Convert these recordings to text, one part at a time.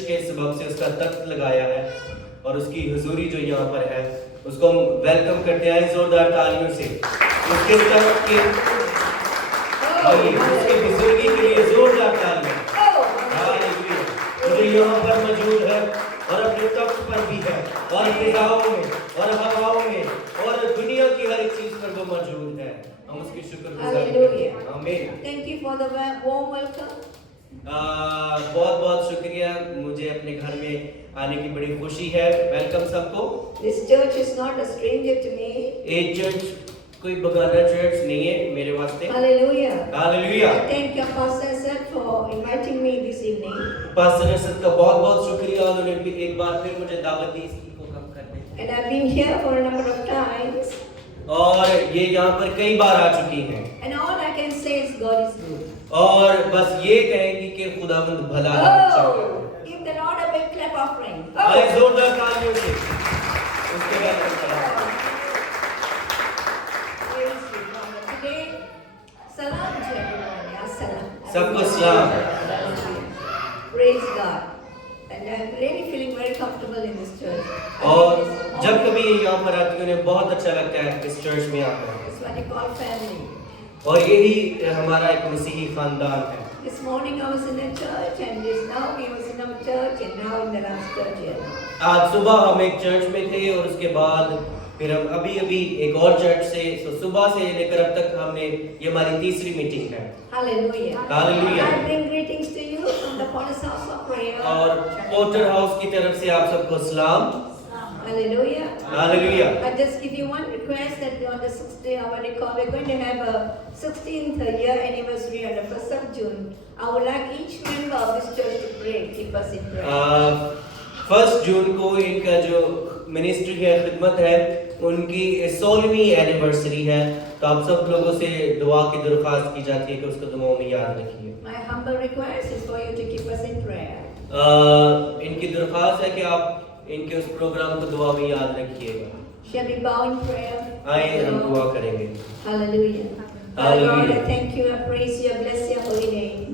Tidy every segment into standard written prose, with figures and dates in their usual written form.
के सबब से उसका तख्त लगाया है और उसकी हुजूरी जो यहाँ पर है उसको हम वेलकम करते हैं जोरदार तालियों से। उसके तख्त के उसकी बुजुर्गी के लिए जोरदार तालियां। हालेलुया। जो यहाँ पर मौजूद है और अपने तख्त पर भी है और फिजाओं में और हवाओं में और दुनिया की हर एक चीज पर वो मौजूद है। हम उसकी शुक्रगुजार हैं। आमीन। Thank you for the warm welcome. बहुत बहुत शुक्रिया, मुझे अपने घर में आने की बड़ी खुशी है। वेलकम सबको। This church is not a stranger to me. ये चर्च कोई बगाना चर्च नहीं है मेरे वास्ते। Hallelujah. Hallelujah. I thank your pastor sir for inviting me this evening. Pastor sir का बहुत बहुत शुक्रिया, उन्होंने भी एक बार फिर मुझे दावत दी इसको काम करने। And I've been here for a number of times. और ये यहाँ पर कई बार आ चुकी हैं। And all I can say is God is good. और बस ये कहेंगी कि खुदावंद भला है। Give the Lord a big clap offering. आए जोरदार तालियों से। उसके बाद Today, salam to everyone. Ya salam. सबको सलाम। Praise God. And I'm really feeling very comfortable in this church. और जब कभी यहाँ पर आती हूँ उन्हें बहुत अच्छा लगता है इस चर्च में आकर। It's what you call family. और यही हमारा एक मसीही खानदान है। This morning I was in a church and just now we was in a church and now in the last church here. आज सुबह हम एक चर्च में थे और उसके बाद फिर हम अभी एक और चर्च से सुबह से लेकर अब तक हमने ये हमारी तीसरी मीटिंग है। Hallelujah. Hallelujah. I bring greetings to you from the Potter's House of Prayer. और पोर्टर हाउस की तरफ से आप सबको सलाम। Hallelujah. Hallelujah. I just give you one request that on the 6th day of our recall, we're going to have a 16th year anniversary on the 1st of June. I would like each member of this church to pray, keep us in prayer. 1 जून को इनका जो मिनिस्ट्री है, खिदमत है, उनकी 16वीं एनिवर्सरी है, तो आप सब लोगों से दुआ की दरख्वास्त की जाती है कि उसको दुआओं में याद रखिए। My humble request is for you to keep us in prayer. इनकी दरख्वास्त है कि आप इनके उस प्रोग्राम को दुआ में याद रखिएगा। Shall we bow in prayer? आइए हम दुआ करेंगे। Hallelujah. Hallelujah. Lord, I thank you, I praise you, I bless your holy name.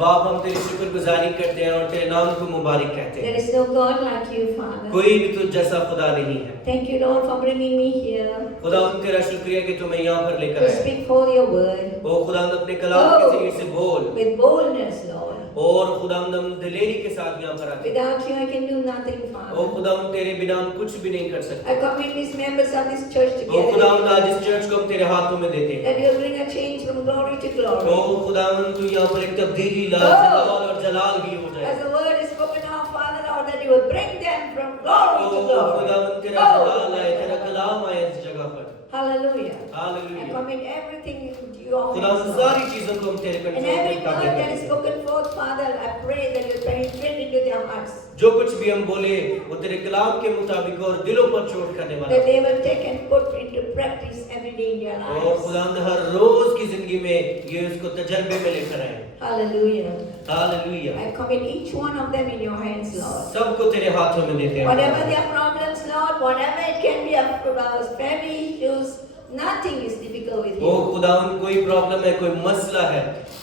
बाप हम तेरी शुक्रगुजारी करते हैं और तेरे नाम को मुबारक कहते There हैं। is no God like you, Father. कोई भी तुझ जैसा खुदा नहीं है। Thank you, Lord, for bringing me here खुदा हम तेरा शुक्रिया कि तुम्हें यहाँ पर लेकर to आए। speak for your word ओ खुदा अपने कलाम के जरिए से बोल with boldness, Lord. और खुदा हम दिलेरी के साथ यहाँ पर आते हैं। Without you, I can do nothing, ओ Father. खुदा हम तेरे बिना हम कुछ भी नहीं कर सकते। I commit these members of this church ओ खुदा हम together आज इस चर्च को हम तेरे हाथों में देते हैं। that you bring a change from glory to ओ glory. खुदा हम तू यहाँ पर एक तब्दीली ला, जलाल और जलाल भी हो जाए। As the word is spoken of, Father, Lord, that you will bring them from glory ओ to खुदा glory. हम तेरा जलाल आए, तेरा कलाम आए इस जगह पर। Hallelujah. I hallelujah. commit everything into your खुदा hands, हम Lord. सारी चीजों को हम तेरे And कंट्रोल every में word that is करते हैं। spoken forth, Father, I pray that you penetrate into their hearts. जो कुछ भी हम बोले वो तेरे कलाम के मुताबिक और दिलों पर चोट करने वाला That है। they will take and put into practice every day in their और lives. खुदा हम हर रोज की जिंदगी में ये उसको तजर्बे में लेकर आए। Hallelujah. Hallelujah. I commit each one of them in your hands, Lord. सबको तेरे हाथों में देते हैं। Whatever their problems, Lord, whatever it can be of family issues, nothing is difficult with ओ you. खुदा कोई प्रॉब्लम है, कोई मसला है,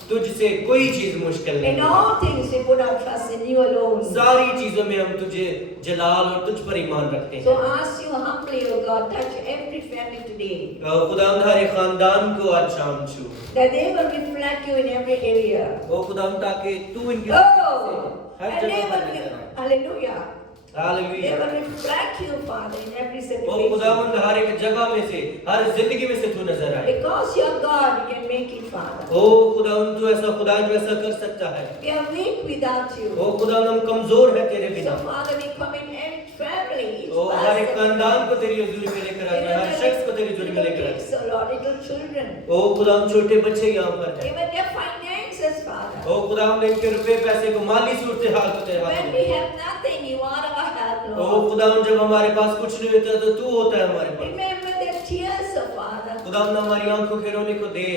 तुझसे कोई चीज मुश्किल In नहीं है। all things we put our trust in you alone. सारी चीजों में हम तुझे जलाल और तुझ पर ईमान रखते So हैं। ask you humbly, O God, touch every family today, खुदा हर एक खानदान को आज शाम छू। that they will reflect you in every area. ओ खुदा ताकि तू इनकी Oh, हर and they जगह पर will, नजर आए। hallelujah. They hallelujah. will reflect you, Father, in every oh situation. खुदावंद हर एक जगह में से, हर जिंदगी में से तू नजर आए। Because you're God, you can make it, Father. ओ खुदावंद तू ऐसा खुदा जो ऐसा कर सकता है। We are weak without you. ओ खुदावंद हम कमजोर है तेरे बिना। So, Father, we commit every family, each ओ हर एक person, खानदान को तेरी हजूरी में लेकर आते हैं, हर शख्स को तेरी हजूरी में लेकर आते so Lord, little children, हैं। ओ खुदा हम छोटे बच्चे यहाँ पर हैं। even their finances, Father. ओ खुदा हम इनके रुपए पैसे को माली सूरत हाल को तेरे हाथ When में। we have nothing, you are our help, ओ Lord. खुदा हम जब हमारे पास कुछ नहीं होता तो तू होता है हमारे पास। Remember their tears, oh Father. खुदा हम हमारी आंखों के रोने को दे।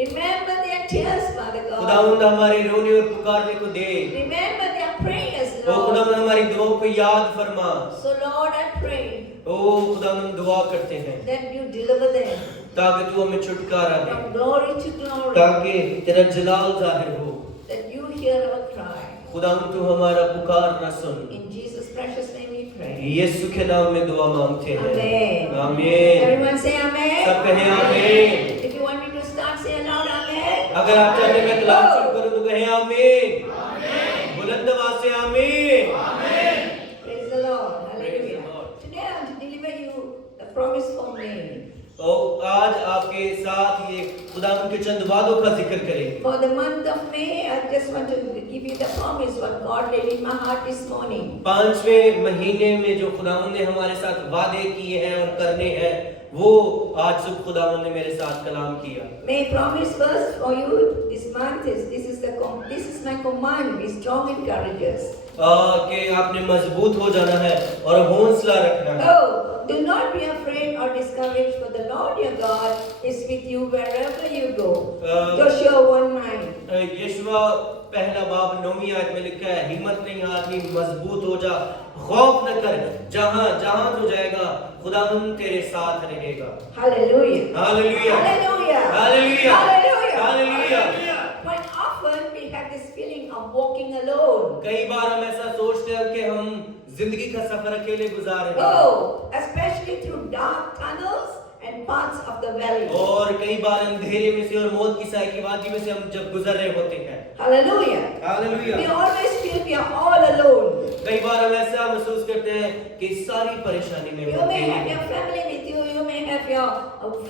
Remember their tears, Father खुदा God. हम हमारे रोने और पुकारने को दे। Remember their prayers, ओ खुदा Lord. हमारी दुआओं को याद फरमा। So, Lord, I pray ओ खुदा हम दुआ करते हैं that you deliver them ताकि तू हमें छुटकारा दे, from glory to glory, ताकि तेरा जलाल जाहिर हो। that you hear our cry. खुदावंद तू हमारा पुकार न सुन। In Jesus' precious name we pray. यीशु के नाम में दुआ मांगते हैं। Amen. आमीन। Everyone say amen. सब कहें आमीन। If you want me to start, say aloud amen. अगर आप चाहते हैं मैं कलाम शुरू करूं तो कहें आमीन। बुलंद आवाज से आमीन। Praise the Lord. Praise the Hallelujah. Lord. Today I want to deliver you a promise from me. तो आज आपके साथ ये खुदावंद के चंद वादों का जिक्र करेंगे। For the month of May, I just want to give you the promise what God laid in my heart this morning. 5वें महीने में जो खुदावंद ने हमारे साथ वादे किए हैं और करने हैं, वो आज सुबह खुदावंद ने मेरे साथ कलाम किया। May promise verse for you this month is this is my command. Be strong and courageous. कि आपने मजबूत हो जाना है और हौसला रखना है। Oh, do not be afraid or discouraged, for the Lord your God is with you wherever you go. Joshua 1:9. यशवा पहला बाब 9वीं आयत में लिखा है, हिम्मत नहीं हारनी, मजबूत हो जा, खौफ न कर, जहां जहां तू जाएगा खुदावंद तेरे साथ रहेगा। Hallelujah. Hallelujah Hallelujah. Hallelujah Hallelujah. Hallelujah. But often we have this feeling of walking alone. कई बार हम ऐसा सोचते हैं कि हम जिंदगी का सफर अकेले गुजार रहे हैं। Oh, especially through dark tunnels and parts of the valley. और कई बार अंधेरे में से और मौत की साए की वादी में से हम जब गुजर रहे होते हैं। Hallelujah. Hallelujah. We always feel we are all alone. कई बार हम ऐसा महसूस करते हैं कि सारी परेशानी में You हम may अकेले have हैं। your family with you, you may have your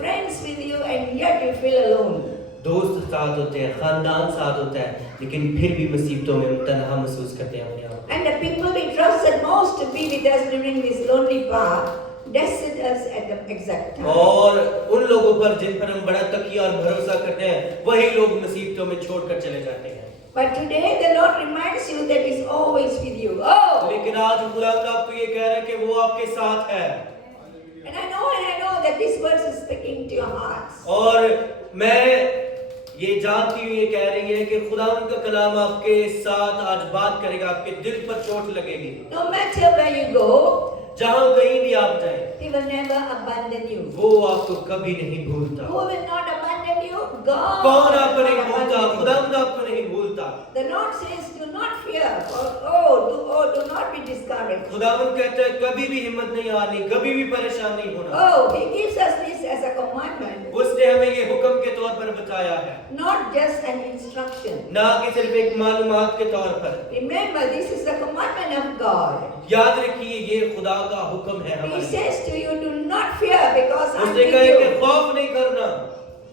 friends with you, and yet you feel alone. दोस्त साथ होते हैं, खानदान साथ होता है, लेकिन फिर भी मुसीबतों में हम तन्हा महसूस करते हैं अपने आप। And the people we trusted most to be with us during this lonely path desert us at the exact time. और उन लोगों पर जिन पर हम बड़ा तकिया और भरोसा करते हैं, वही लोग मुसीबतों में छोड़कर चले जाते हैं। But today the Lord reminds you that He's always with you. Oh! लेकिन आज खुदावंद आपको ये कह रहा है कि वो आपके साथ है। And I know that this verse is speaking to your hearts. और मैं ये जानती हूँ, ये कह रही है कि खुदावंद का कलाम आपके साथ आज बात करेगा, आपके दिल पर चोट लगेगी। No matter where you go, जहाँ कहीं भी आप जाएं, He will never abandon you. वो आपको कभी नहीं भूलता। Who will not abandon you? God. कौन आपको नहीं will not भूलता? abandon you. खुदावंद आपको नहीं भूलता। The Lord says, do not fear, do not be discouraged. खुदावंद कहता है कभी भी हिम्मत नहीं हारनी, कभी भी परेशान नहीं होना। Oh, He gives us this as a commandment, उसने हमें ये हुक्म के तौर पर बताया है, not just an instruction. ना कि सिर्फ एक मालूमात के तौर पर। Remember, this is the commandment of God. याद रखिए ये खुदा का हुक्म है He हमारे। says to you, do not fear because I am उसने with कहा कि you. खौफ नहीं करना,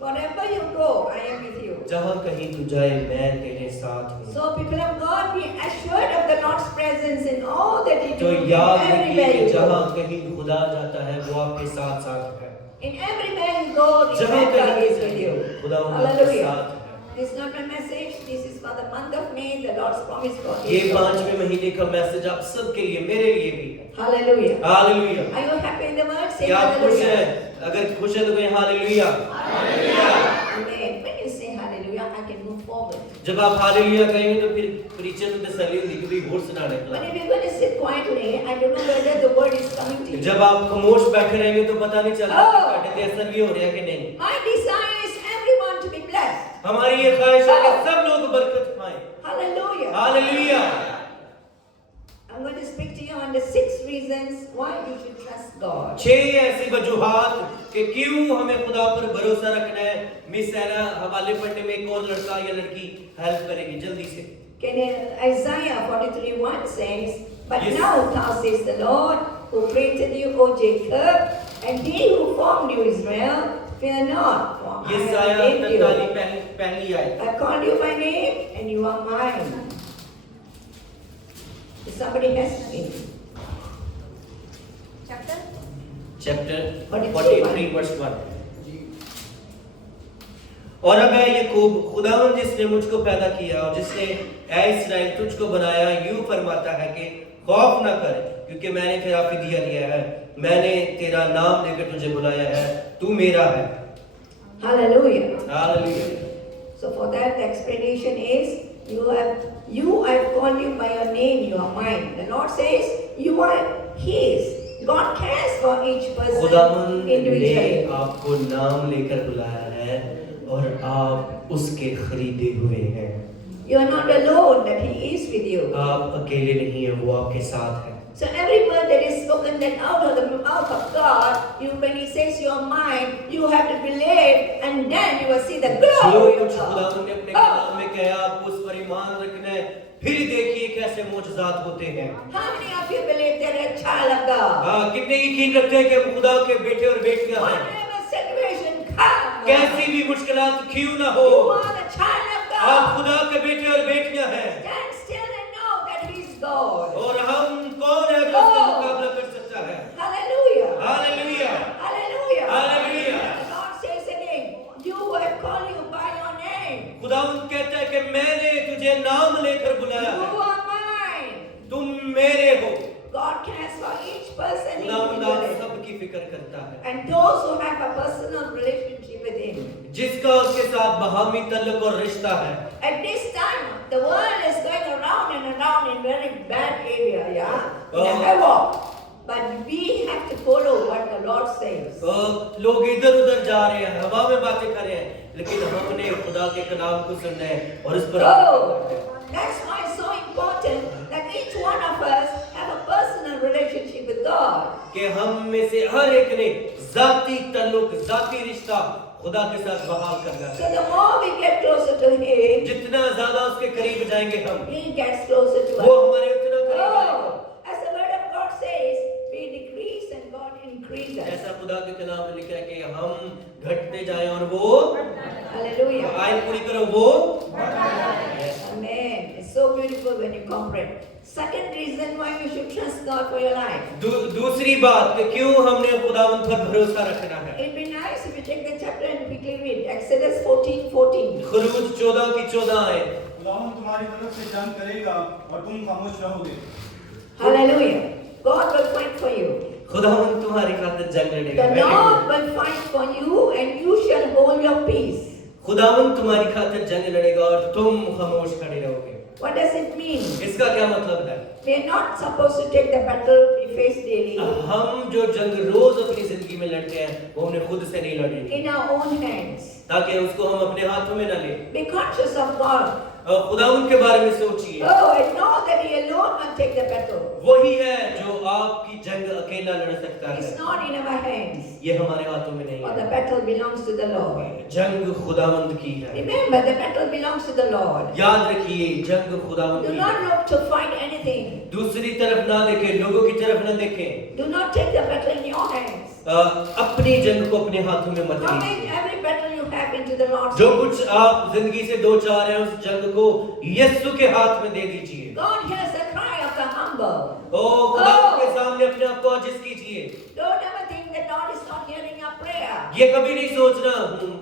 Wherever you go, I am with you. जहाँ कहीं तू जाए मैं तेरे साथ हूँ। So people of God, be assured of the Lord's presence in all that He तो does. याद रखिए Everywhere कि you जहाँ go. कहीं खुदा जाता है वो आपके साथ साथ है। In everywhere you go, जहाँ remember कहीं He is with you. खुदा आपके Hallelujah. साथ है। This is not my message. This is for the month of May. The Lord's promise for ये you. 5वें महीने का मैसेज आप सबके लिए, मेरे लिए भी है। Hallelujah. Hallelujah. Are you happy in the word? Say क्या आप खुश hallelujah. हैं? अगर खुश है तो कहें hallelujah. Amen. When you say hallelujah, I can move forward. जब आप हालेलुया कहेंगे तो फिर प्रीचर में तसल्ली होगी कि भाई और सुनाने But का। if you're going to sit quietly, I don't know whether the word is coming to you. जब आप खामोश बैठे रहेंगे तो पता नहीं चलता कि Oh. घटते असर भी हो रहा है कि नहीं। My desire is everyone to be blessed. हमारी ये ख्वाहिश है कि सब लोग बरकत पाएं। Hallelujah. Hallelujah. I'm going to speak to you on the 6 reasons why you should trust God. 6 ऐसी वजूहात कि क्यों हमें खुदा पर भरोसा रखना है। मिस एना हवाले पढ़ने में एक और लड़का या लड़की हेल्प करेगी जल्दी से। Isaiah 43:1 says, But Yes. now thou says the Lord, who created you, O Jacob, and he who formed you, Israel, fear not, for I ये have साया named you. 43 पहली आयत। I called you by name, and you are mine. If somebody has me. Chapter 43 43 verse 1। और अब है याकूब, खुदावंद जिसने मुझको पैदा किया और जिसने ऐ इस्राएल तुझको बनाया, यूं फरमाता है कि खौफ न कर, क्योंकि मैंने तेरा फिदिया लिया है, मैंने तेरा नाम लेकर तुझे बुलाया है, तू मेरा है। Hallelujah. Hallelujah. So for that the explanation is, I have called you by your name, you are mine. The Lord says, you are His. God cares for each person खुदावंद ने individually. आपको नाम लेकर बुलाया है और आप उसके खरीदे हुए हैं। You are not alone, that He is with you. आप अकेले नहीं हैं, वो आपके साथ है। So every word that is spoken then out of the mouth of God, when He says your mind, you have to believe, and then you will see the जो glory of कुछ खुदावंद ने अपने कलाम में कहा, आपको उस पर ईमान रखना है। फिर देखिए कैसे मोजज़ात होते हैं। How many of you believe that a child of God? कितने यकीन रखते हैं कि हम खुदा के बेटे और बेटियां हैं। Whatever situation comes, कैसी भी मुश्किलात क्यों ना हो, you are the child of आप God. खुदा के बेटे और बेटियां हैं। Stand still and know that He is God. और हम कौन है जो उसका मुकाबला कर सकता है? Hallelujah. Hallelujah, Hallelujah. Hallelujah. The Lord says again, you have called you by your name. खुदावंद कहता है कि मैंने तुझे नाम लेकर बुलाया है, You are mine. तुम मेरे हो। God cares for each person खुदावंद आप individually. सबकी फिक्र करता है। And those who have a personal relationship with Him. जिसका उसके साथ बहामी तल्लुक और रिश्ता है। At this time, the world is going around and around in very bad area, yeah? In a havoc. But we have to follow what the Lord says. लोग इधर उधर जा रहे हैं, हवा में बातें कर रहे हैं, लेकिन हमने खुदा के कलाम को सुनना है और इस पर That's why it's so important that each one of us have a personal relationship with God. कि हम में से हर एक ने जाती तल्लुक, जाती रिश्ता खुदा के साथ बहाल करना है। So the more we get closer to Him, जितना ज्यादा उसके करीब जाएंगे हम, He gets closer to वो us. हमारे उतना करीब आएगा। As the word of God says, we decrease and God increases. ऐसा खुदा के कलाम में लिखा है कि हम घटते जाएं और वो Hallelujah. आयत पूरी करो वो। Amen. It's so beautiful when you comprehend. Second reason why you should trust God for your life. दूसरी बात कि क्यों हमने खुदावंद पर भरोसा रखना है। It'd be nice if you take the chapter and quickly read Exodus 14:14. खुरूज 14 की 14 है। खुदावंद तुम्हारी तरफ से जंग करेगा और तुम खामोश रहोगे। Hallelujah. God will fight for you. खुदावंद तुम्हारी खातिर जंग लड़ेगा। The Lord will fight for you and you shall hold your peace. खुदावंद तुम्हारी खातिर जंग लड़ेगा और तुम खामोश खड़े रहोगे। What does it mean? इसका क्या मतलब है? We are not supposed to take the battle we face daily हम जो जंग रोज अपनी जिंदगी में लड़ते हैं वो हमने खुद से नहीं लड़नी, in our own hands. ताकि उसको हम अपने हाथों में न लें। Be conscious of God. खुदावंद के बारे में सोचिए। Oh, and know that He alone can take the battle. वही है जो आपकी जंग अकेला लड़ सकता It's है। not in our hands. ये हमारे हाथों में नहीं For the है। battle belongs to the Lord. जंग खुदावंद की है। Remember, the battle belongs to the Lord. याद रखिए जंग खुदावंद Do की not है। look to fight anything. दूसरी तरफ ना देखें, लोगों की तरफ ना देखें। Do not take the battle in your hands. अपनी जंग को अपने हाथों में मत Commit लीजिए। every battle you have into the Lord's जो hands. कुछ आप जिंदगी से दो चार हैं उस जंग को यीशु के हाथ में दे दीजिए। God hears the cry of the humble. ओ खुदा के सामने अपने आप को आजिज़ कीजिए। Don't ever think that God is not hearing your prayer. ये कभी नहीं सोचना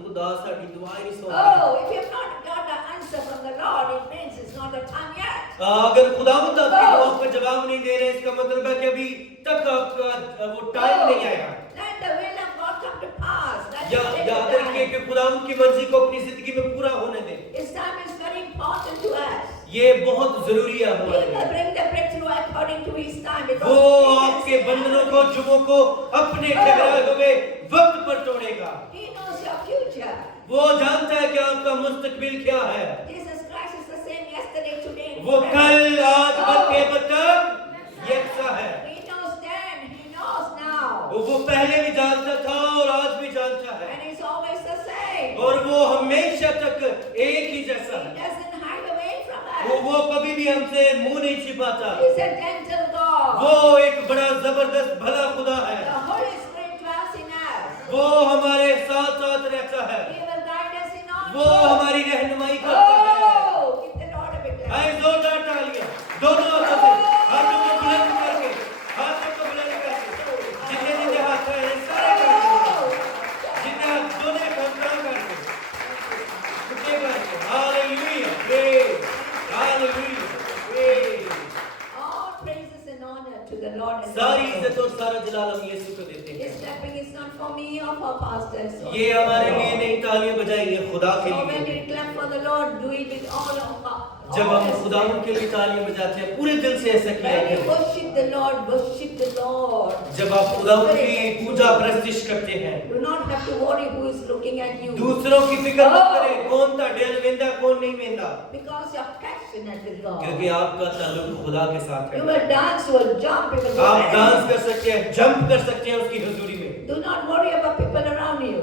खुदा साडी दुआएं नहीं सुन रहा। Oh, if you have not got the answer from the Lord, it means it's not the time yet. अगर खुदावंद आपकी दुआओं का जवाब नहीं दे रहे, इसका मतलब है कि अभी तक आपका वो टाइम नहीं आया। Let the will of God come to pass. That's या the याद time. रखिए कि खुदावंद की मर्जी को अपनी जिंदगी में पूरा होने दें। His time is very important to us. ये बहुत जरूरी है He हमारे will लिए। bring the breakthrough according to His time. because वो He is आपके the बंधनों time. को, जुबों को अपने ठहराए हुए वक्त पर तोड़ेगा। He knows your future. वो जानता है कि आपका मुस्तकबिल क्या है। Jesus Christ is the same yesterday, today, and वो forever. कल, आज, बल्कि अब तक यकसा है। He knows then, He knows now. वो पहले भी जानता था और आज भी जानता है And He's always the same. और वो हमेशा तक एक ही जैसा He है। doesn't hide away from us. वो कभी भी हमसे मुंह नहीं छिपाता। He's a gentle God. वो एक बड़ा जबरदस्त भला खुदा है। The Holy Spirit dwells in us. वो हमारे साथ साथ रहता है। He will guide us in all वो truth. हमारी रहनुमाई करता है। Oh, give the Lord a big clap. आए जोरदार तालियां दोनों हाथों से, हाथों को बुलंद करके, हाथों को बुलंद करके, जितने जितने हाथ हैं सारे करके, जितने हाथ दोनों कंट्रोल करके, उठे करके, hallelujah, praise, hallelujah, praise. All praises and honor to the Lord. and सारी the Lord. इज्जत और सारा जलाल हम यीशु को देते This हैं। clapping is not for me or for pastors. ये हमारे लिए नहीं, तालियां बजाइए खुदा के So when लिए। you clap for the Lord, do it with all of जब हम खुदावंद के लिए ताली बजाते हैं पूरे दिल से ऐसा किया When you करें। worship the Lord, worship the Lord. जब आप खुदावंद की पूजा प्रस्तिश करते हैं, Do not have to worry who is looking at you. दूसरों की फिक्र मत करें कौन ताड़े वेंदा कौन नहीं वेंदा, Because you are passionate with क्योंकि God. आपका ताल्लुक खुदा के साथ You है। will dance, you will jump, you will आप go डांस कर सकते हैं, जंप कर सकते हैं उसकी हुजूरी में। Do not worry about people around you.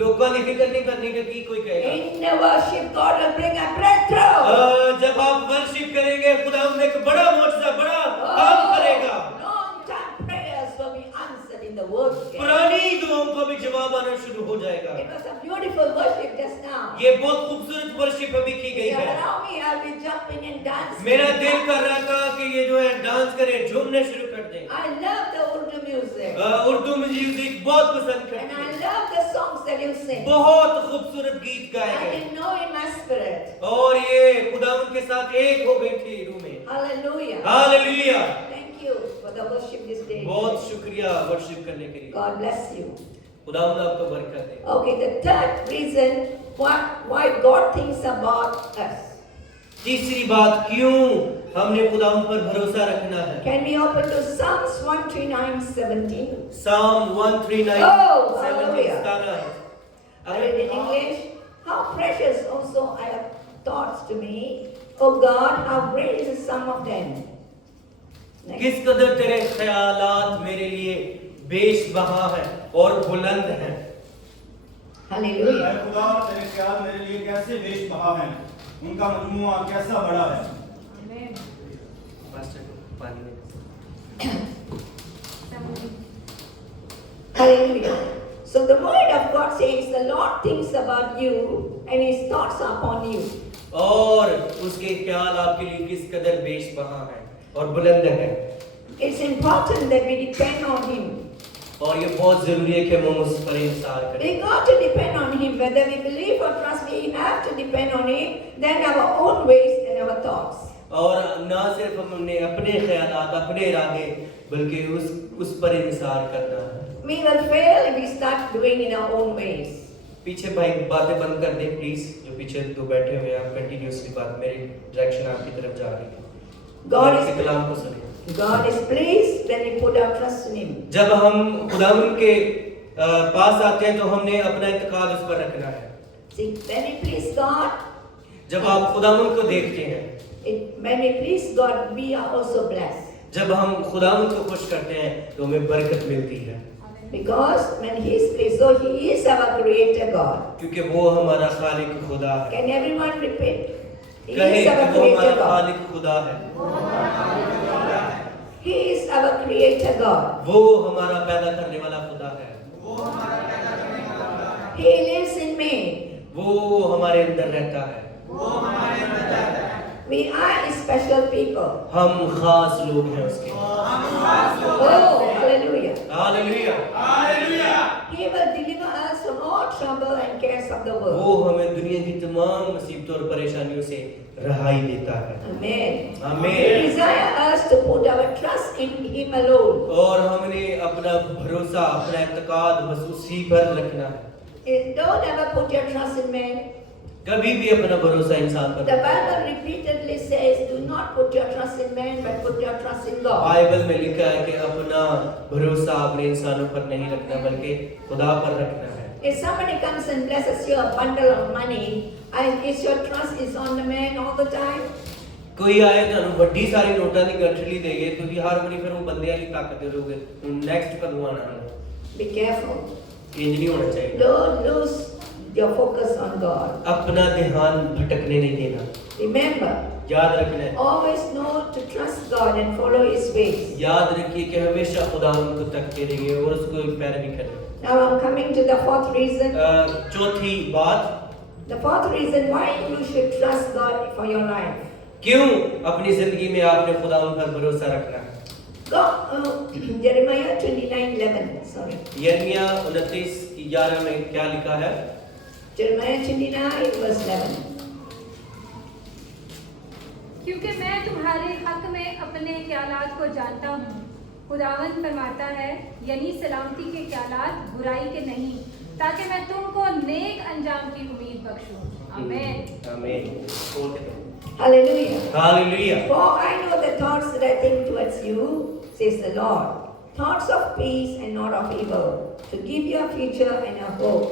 लोगों की फिक्र नहीं करने की कोई कहेगा। In the worship, God will bring a breakthrough. जब आप वर्शिप करेंगे खुदावंद एक बड़ा मोर्चा बड़ा काम करेगा। Long-time prayers will be answered in the worship. पुरानी दुआओं को भी जवाब आना शुरू हो जाएगा। It was a beautiful worship just now. ये बहुत खूबसूरत वर्शिप अभी की गई If you है। allow me, I'll be jumping and dancing. मेरा दिल कर रहा था कि ये जो है डांस करें, झूमने शुरू कर दें। I love the Urdu music. Urdu म्यूजिक बहुत पसंद And करते I हैं। love the songs that you sing. बहुत खूबसूरत गीत गाए I गए can know in my spirit. और ये खुदावंद के साथ एक हो गई थी रूह में। Hallelujah. Hallelujah. Thank you for the worship this day. बहुत शुक्रिया वर्शिप करने के लिए। God bless you. खुदावंद आपको बरकत दे। Okay, the third reason why God thinks about us. तीसरी बात क्यों हमने खुदावंद पर भरोसा रखना है। Can we open to Psalms 139:17? Psalm 139 Oh, 17 hallelujah. 17 I read in English. How precious also are your thoughts to me, O God, how great is the sum of them. Next. किस कदर तेरे ख्यालात मेरे लिए बेशबहा है और बुलंद है। Hallelujah. ऐ खुदा तेरे ख्याल मेरे लिए कैसे बेशबहा हैं, उनका मजमुआ कैसा बड़ा है। Hallelujah. So the word of God says the Lord thinks about you and his thoughts are upon you. और उसके ख्याल आपके लिए किस कदर बेशबहा है और बुलंद है। It's important that we depend on him. और ये बहुत जरूरी है कि हम उस पर इंतजार करें। We got to depend on him. Whether we believe or trust, we have to depend on him. Then our own ways and our thoughts. और ना सिर्फ हमने अपने ख्यालात अपने इरादे बल्कि उस पर इंतजार करना है। We will fail if we start doing in our own ways. पीछे भाई बातें बंद कर दें प्लीज, जो पीछे दो बैठे हुए हैं आप कंटिन्यूअसली बात मेरी डायरेक्शन आपकी तरफ जा रही है। God के is कलाम को सुनिए। God is pleased when we put our trust in him. जब हम खुदावंद के पास आते हैं तो हमने अपना इत्तेकाद उस पर रखना है। See, when we please God, जब आप खुदावंद को देखते हैं, when we please God, we are also blessed. जब हम खुदावंद को खुश करते हैं तो हमें बरकत मिलती है। Because when he is pleased, so he is our creator God. क्योंकि वो हमारा खालिक खुदा है। Can everyone repeat? He कहे is कि our वो हमारा creator God. खालिक खुदा है। He is our creator God. वो हमारा पैदा करने वाला खुदा है। He lives in me. वो हमारे अंदर रहता है। We are special people. हम खास लोग हैं उसके। Oh, hallelujah. Hallelujah. He will deliver us from all trouble and cares of the world. वो हमें दुनिया की तमाम मुसीबतों और परेशानियों से रहाई देता है। Amen. Amen. He desires us to put our trust in him alone. और हमने अपना भरोसा अपना इत्तेकाद बस उसी पर रखना है। Don't ever put your trust in man. कभी भी अपना भरोसा इंसान पर The मत रखो। Bible repeatedly says, do not put your trust in man, but put your trust in God. Bible में लिखा है कि अपना भरोसा अपने इंसानों पर नहीं रखना बल्कि खुदा पर रखना है। If somebody comes and blesses you a bundle of money, is your trust is on the man all the time? कोई आए ਤੁਹਾਨੂੰ ਵੱਡੀ ਸਾਰੀ ਨੋਟਾਂ ਦੀ ਗੱਠੜੀ ਦੇਗੇ ਤੁਸੀਂ ਹਰ ਵਾਰੀ ਫਿਰ ਉਹ ਬੰਦੇ ਵਾਲੀ ਤਾਕਤ ਦੇ ਦੋਗੇ ਨੈਕਸਟ ਕਦੋਂ ਆਣਾ ਹੈ। Be careful. ਇੰਜ ਨਹੀਂ ਹੋਣਾ ਚਾਹੀਦਾ। Don't lose your focus on God. अपना ध्यान भटकने नहीं देना। Remember, याद रखना है। always know to trust God and follow His ways. याद रखिए कि हमेशा खुदा को तकते रहिए और उसको पैरवी करें। Now I'm coming to the fourth reason. चौथी बात, The fourth reason why you should trust God for your life. क्यों अपनी जिंदगी में आपने खुदा पर भरोसा रखना है। Jeremiah 29:11. Sorry. यिर्मयाह 29:11 में क्या लिखा है? Jeremiah 29 verse 11. क्योंकि मैं तुम्हारे हक में अपने ख्यालात को जानता हूँ, खुदावंद फरमाता है, यानी सलामती के ख्यालात, बुराई के नहीं, ताकि मैं तुमको नेक अंजाम की उम्मीद बख्शूं। आमीन। आमीन। Hallelujah. Hallelujah. For I know the thoughts that I think towards you, says the Lord. Thoughts of peace and not of evil, to give you a future and a hope.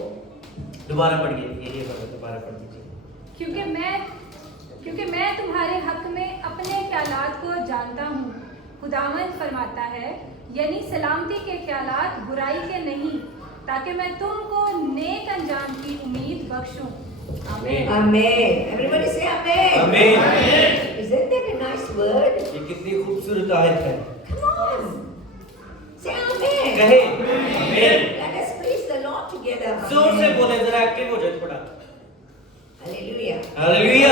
दोबारा पढ़िए, ये बात दोबारा पढ़ दीजिए। क्योंकि मैं तुम्हारे हक में अपने ख्यालात को जानता हूँ, खुदावंद फरमाता है, यानी सलामती के ख्यालात बुराई के नहीं, ताकि मैं तुमको नेक अंजाम की उम्मीद बख्शूं। आमीन। Amen. Everybody say Amen. आमीन। Isn't that a nice word? ये कितनी खूबसूरत आयत है। Come on. Say Amen. कहे आमीन। Let us praise the Lord together. जोर से Amen. बोले, जरा एक्टिव हो जाए थोड़ा। Hallelujah. Hallelujah.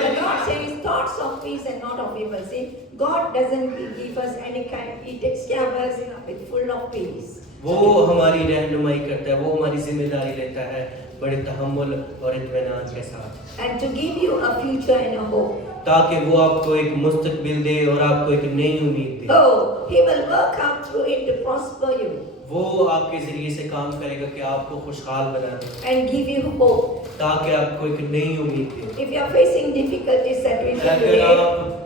The Lord says thoughts of peace and not of evil. See, God doesn't give us any kind. He takes care of us with full of peace. वो हमारी रहनुमाई करता है, वो हमारी जिम्मेदारी लेता है बड़े तहम्मुल और इत्मीनान के साथ, And to give you a future and a hope. ताकि वो आपको एक मुस्तकबिल दे और आपको एक नई उम्मीद दे। Oh, He will work out through it to prosper you वो आपके जरिए से काम करेगा कि आपको खुशहाल बना दे, and give you hope. ताकि आपको एक नई उम्मीद दे। If you are facing difficulties, situation अगर today, आप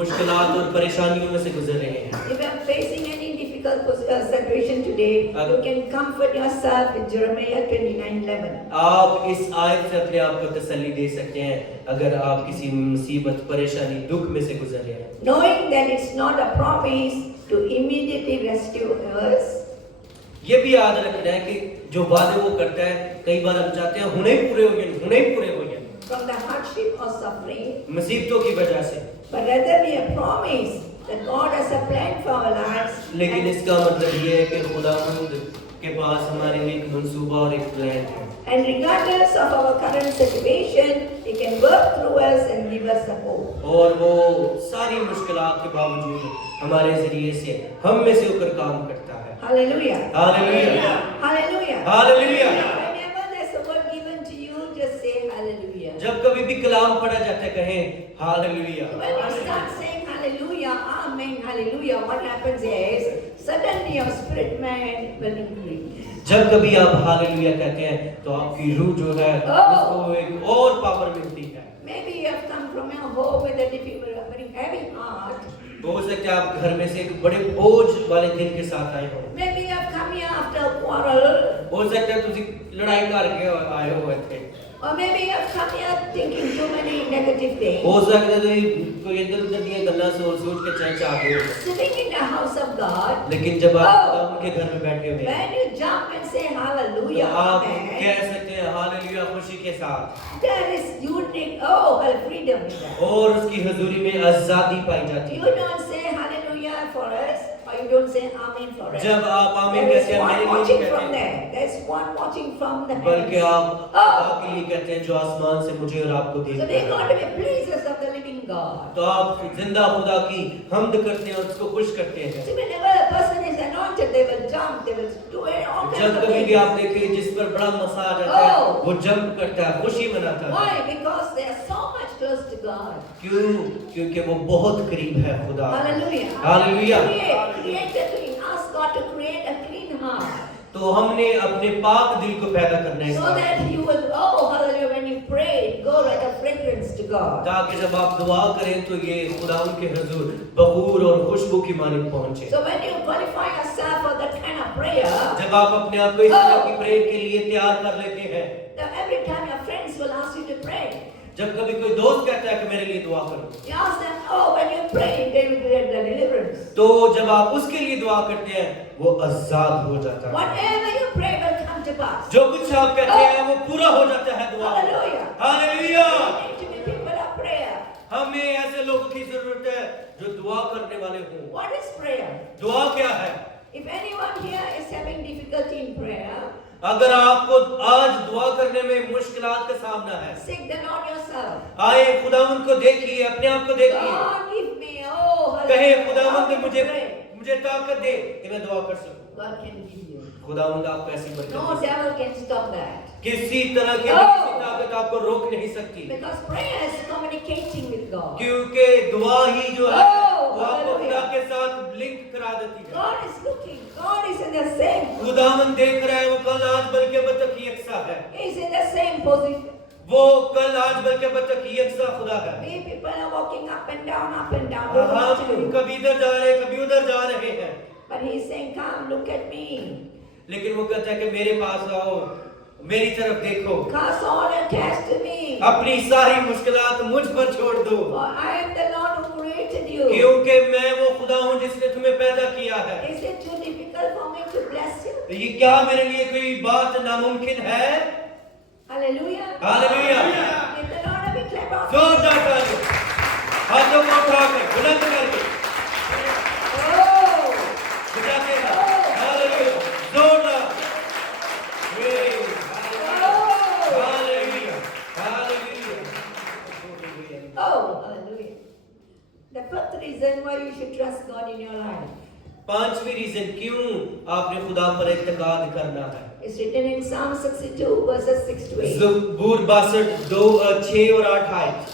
मुश्किलात और परेशानियों में से गुजर रहे हैं, if you are facing any difficult situation today, you can comfort yourself with Jeremiah 29:11. आप इस आयत से अपने आप को तसल्ली दे सकते हैं अगर आप किसी मुसीबत, परेशानी, दुख में से गुजर रहे हैं, Knowing that it's not a promise to immediately rescue us, ये भी याद रखना है कि जो वादे वो करता है, कई बार हम चाहते हैं हुने ही पूरे हो गए, हुने ही पूरे हो गए from the hardship or suffering, मुसीबतों की वजह से, but rather be a promise that God has a plan for our lives. लेकिन इसका मतलब ये है कि खुदावंद के पास हमारे लिए एक मंसूबा और एक प्लान है, And regardless of our current situation, He can work through us and give us the hope. और वो सारी मुश्किलात के बावजूद हमारे जरिए से हम में से होकर काम करता है। Hallelujah. Hallelujah. Hallelujah. Hallelujah. Whenever there's a word given to you, just say hallelujah. जब कभी भी कलाम पढ़ा जाता है, कहें hallelujah. When you start saying hallelujah, amen, hallelujah, what happens is suddenly your spirit man will increase. जब कभी आप हालेलुया कहते हैं तो आपकी रूह जो है उसको एक और पावर मिलती है। Maybe you have come from your home with a difficult, very heavy heart. हो सकता है आप घर में से एक बड़े बोझ वाले दिन के साथ आए हो, Maybe you have come here after a quarrel. हो सकता है तुझे लड़ाई करके आए हो थे, Or maybe you have come here thinking too many negative things. हो सकता है कोई इधर उधर की गल्ला सोच के चर्च आ गए हो, Sitting in the house of God, लेकिन जब आप उनके घर में बैठे हुए हैं when you jump and say तो hallelujah, आप amen, कह सकते हैं हालेलुया खुशी के साथ, there is unique, oh, a freedom in that. और उसकी हजूरी में आजादी पाई जाती You है। don't say hallelujah for us, or you don't say amen for us. जब आप आमीन There is कहते हैं, one मेरे लिए watching नहीं from कहते, there. There is one watching from the बल्कि heavens. आप खुदा के लिए कहते हैं जो आसमान से मुझे और आपको So देखता they है। got to be pleasers of the living God. तो आप जिंदा खुदा की हमद करते हैं और उसको खुश करते हैं। So whenever a person is anointed, they will jump, they will do it, all kinds जब of कभी भी things. आप देखें जिस पर बड़ा मसा आ जाता है, Oh. वो जंप करता है, खुशी मनाता है। Why? Because they are so much close to God. क्यों? क्योंकि वो बहुत करीब है खुदा। Hallelujah. Hallelujah. Created to ask God to create a clean heart. तो हमने अपने पाक दिल को पैदा करना है इस So बात that you will, oh, hallelujah, when you pray, go like a fragrance to God. ताकि जब आप दुआ करें तो ये खुदा उनके हुजूर बखूर और खुशबू की मानिंद पहुंचे। So when you qualify yourself for that kind of prayer, जब आप अपने आप को इस तरह की प्रेयर के लिए तैयार कर लेते हैं, then every time your friends will ask you to pray. जब कभी कोई दोस्त कहता है कि मेरे लिए दुआ करो, You ask them, oh, when you pray, they will get the deliverance. तो जब आप उसके लिए दुआ करते हैं वो आजाद हो जाता है। Whatever you pray will come to pass. जो कुछ आप कहते हैं वो पूरा हो जाता है दुआ। Hallelujah. Hallelujah. We need to be people of prayer. हमें ऐसे लोगों की जरूरत है जो दुआ करने वाले हों। What is prayer? दुआ क्या है? If anyone here is having difficulty in prayer, अगर आपको आज दुआ करने में मुश्किलात का सामना है, seek the Lord yourself. आए खुदावंद को देखिए, अपने आप को देखिए, God give me, oh, कहे hallelujah. खुदावंद How to मुझे pray. मुझे ताकत दे कि मैं दुआ कर सकूं। God can give you. खुदावंद आपको ऐसी बरकत No दे। devil can stop that. किसी तरह की Oh. किसी ताकत आपको रोक नहीं सकती, Because prayer is communicating with God. क्योंकि दुआ ही जो है Oh, वो आपको खुदा hallelujah. के साथ लिंक करा देती है। God is looking. God is in the same. खुदावंद देख रहा है, वो कल आज बल्कि अब तक ही यकसा है। He is in the same position. वो कल आज बल के बच्चों की यकसा खुदा है। We people are walking up and down. Don't know what to हम do. कभी इधर जा रहे हैं, कभी उधर जा रहे हैं, But he's saying, come, look at me. लेकिन वो कहता है कि मेरे पास आओ, मेरी तरफ देखो, Cast all your cares to me. अपनी सारी मुश्किलात मुझ पर छोड़ दो, For I am the Lord who created you. क्योंकि मैं वो खुदा हूँ जिसने तुम्हें पैदा किया है। Is it too difficult for me to bless you? ये क्या मेरे लिए कोई बात नामुमकिन है? Hallelujah. Hallelujah. Give the Lord a big clap of जोरदार ताली, हाथों को उठाकर बुलंद करके Oh! बजाते हैं। हालेलुया, जोरदार। Hallelujah, hallelujah. Oh, hallelujah. The first reason why you should trust God in your life पांचवी रीजन क्यों आपने खुदा पर इत्तेकाद करना है। is written in Psalm 62, verses 6 to 8. ज़बूर 62 6 और 8 आयत।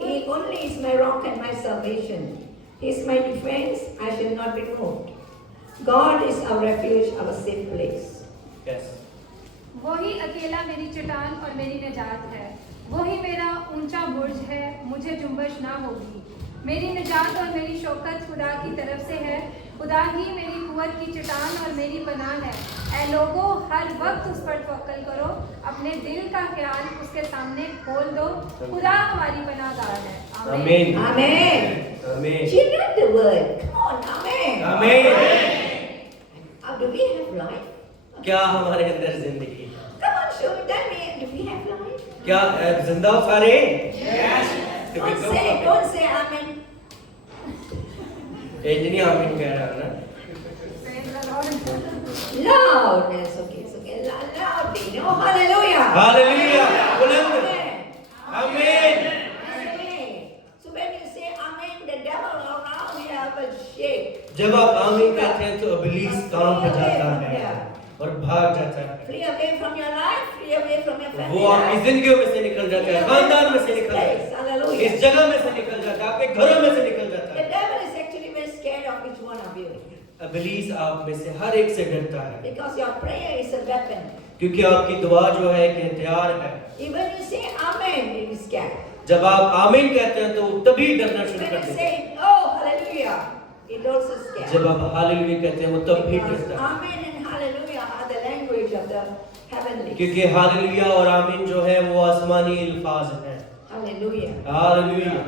He only is my rock and my salvation. He is my defense, I shall not be moved. God is our refuge, our safe place. Yes. वही अकेला मेरी चट्टान और मेरी निजात है, वही मेरा ऊंचा बुर्ज है, मुझे जुम्बश ना होगी। मेरी निजात और मेरी शौकत खुदा की तरफ से है, खुदा ही मेरी कुव्वत की चट्टान और मेरी पनाह है। ऐ लोगों, हर वक्त उस पर तवक्कल करो, अपने दिल का ख्याल उसके सामने खोल दो, खुदा हमारी पनाहगाह है। आमीन। Amen. आमीन। She read the word. Come on, amen. आमीन। How do we have life? क्या हमारे अंदर जिंदगी है? Come on, show me. Tell me, do we have life? क्या जिंदा हो सारे? Don't say amen. एजनी आमीन कह रहा है ना? Loudness, okay, it's okay. Loudly, no, hallelujah. Hallelujah, बुलंद। Amen. आमीन। Amen. So when you say amen, the devil around here will shake. जब आप आमीन कहते हैं तो इब्लीस काम पे जाता है और भाग जाता है। Flee away from your life, flee away from your family. वो आपकी life. जिंदगियों में से निकल जाता है, खानदान में से निकल जाता Yes, है, hallelujah. इस जगह में से निकल जाता है, आपके घरों में से निकल जाता The है। devil is actually very scared of each one of you. इब्लीस आप में से हर एक से डरता है, Because your prayer is a weapon. क्योंकि आपकी दुआ जो है एक हथियार है। Even you say amen, it is scared. जब आप आमीन कहते हैं तो वो तभी डरना शुरू When कर you देता है। say, oh, hallelujah, it also scared. जब आप हालेलुया कहते हैं वो तब भी Because डरता है, amen and hallelujah are the language of the heavenly. क्योंकि हालेलुया और आमीन जो है वो आसमानी अल्फाज हैं। Hallelujah. Hallelujah.